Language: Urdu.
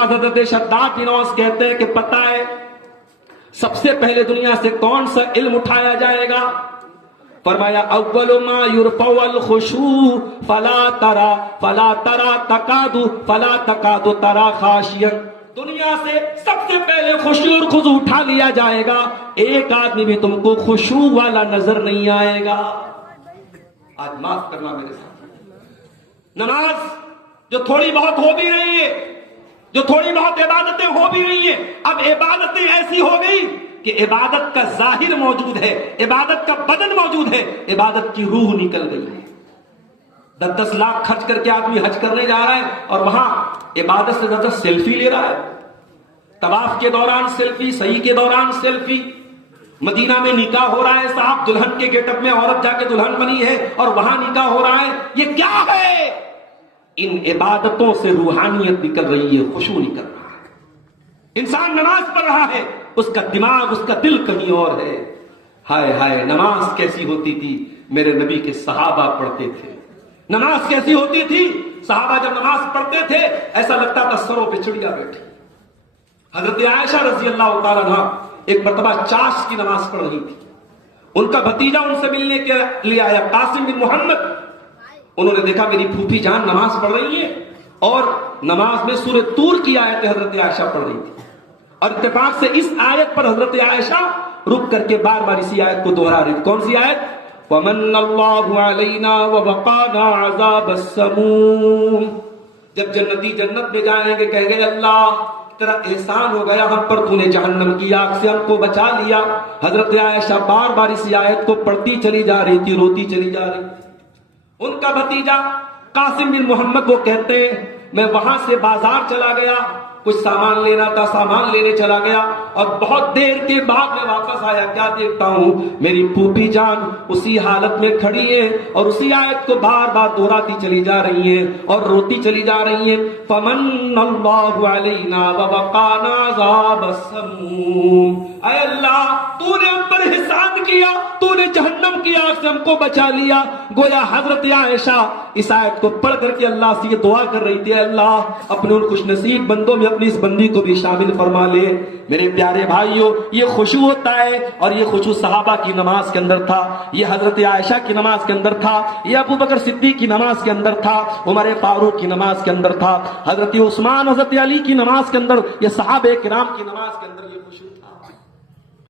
بعد حضرت شداد بن اوس کہتے ہیں کہ پتہ ہے سب سے پہلے دنیا سے کون سا علم اٹھایا جائے گا؟ فرمایا اول ما یرفع الخشوع فلا تکاد ترى خاشعا، دنیا سے سب سے پہلے خشوع اور خضوع اٹھا لیا جائے گا، ایک آدمی بھی تم کو خشوع والا نظر نہیں آئے گا۔ آج معاف کرنا میرے ساتھ، نماز جو تھوڑی بہت ہو بھی رہی ہے، جو تھوڑی بہت عبادتیں ہو بھی رہی ہیں، اب عبادتیں ایسی ہو گئی کہ عبادت کا ظاہر موجود ہے، عبادت کا بدن موجود ہے، عبادت کی روح نکل گئی ہے۔ 10 لاکھ خرچ کر کے آدمی حج کرنے جا رہا ہے اور وہاں عبادت سے زیادہ سیلفی لے رہا ہے، طواف کے دوران سیلفی، سعی کے دوران سیلفی، مدینہ میں نکاح ہو رہا ہے صاحب، دلہن کے گیٹ اپ میں عورت جا کے دلہن بنی ہے اور وہاں نکاح ہو رہا ہے، یہ کیا ہے؟ ان عبادتوں سے روحانیت نکل رہی ہے، خشوع نکل رہا ہے۔ انسان نماز پڑھ رہا ہے، اس کا دماغ، اس کا دل کہیں اور ہے۔ ہائے ہائے، نماز کیسی ہوتی تھی؟ میرے نبی کے صحابہ پڑھتے تھے۔ نماز کیسی ہوتی تھی؟ صحابہ جب نماز پڑھتے تھے ایسا لگتا تھا سروں پہ چڑیا بیٹھی۔ حضرت عائشہ رضی اللہ تعالیٰ عنہا ایک مرتبہ چاش کی نماز پڑھ رہی تھی، ان کا بھتیجا ان سے ملنے کے لیے آیا، قاسم بن محمد۔ انہوں نے دیکھا میری پھوپھی جان نماز پڑھ رہی ہے اور نماز میں سورہ طور کی آیت حضرت عائشہ پڑھ رہی تھی، اور اتفاق سے اس آیت پر حضرت عائشہ رک کر کے بار بار اسی آیت کو دوہرا رہی تھی۔ کون سی آیت؟ وَمَنَّ اللَّهُ عَلَيْنَا وَوَقَانَا عَذَابَ السَّمُومِ، جب جنتی جنت میں جائیں گے کہیں گے اللہ تیرا احسان ہو گیا ہم پر، تو نے جہنم کی آگ سے ہم کو بچا لیا۔ حضرت عائشہ بار بار اسی آیت کو پڑھتی چلی جا رہی تھی، روتی چلی جا رہی تھی۔ ان کا بھتیجا قاسم بن محمد وہ کہتے ہیں میں وہاں سے بازار چلا گیا، کچھ سامان لینا تھا، سامان لینے چلا گیا، اور بہت دیر کے بعد میں واپس آیا، کیا دیکھتا ہوں میری پھوپھی جان اسی حالت میں کھڑی ہے اور اسی آیت کو بار بار دہراتی چلی جا رہی ہیں اور روتی چلی جا رہی ہیں۔ فمن اللہ علینا ووقانا عذاب السموم، اے اللہ تو نے ہم پر احسان کیا، تو نے جہنم کی آگ سے ہم کو بچا لیا۔ گویا حضرت عائشہ اس آیت کو پڑھ کر کے اللہ سے یہ دعا کر رہی تھی، اللہ اپنے ان خوش نصیب بندوں میں اپنی اس بندی کو بھی شامل فرما لے۔ میرے پیارے بھائیوں، یہ خشوع ہوتا ہے، اور یہ خشوع صحابہ کی نماز کے اندر تھا، یہ حضرت عائشہ کی نماز کے اندر تھا، یہ ابو بکر صدیق کی نماز کے اندر تھا، عمر فاروق کی نماز کے اندر تھا، حضرت عثمان، حضرت علی کی نماز کے اندر، یہ صحابہ کرام کی نماز کے اندر یہ خشوع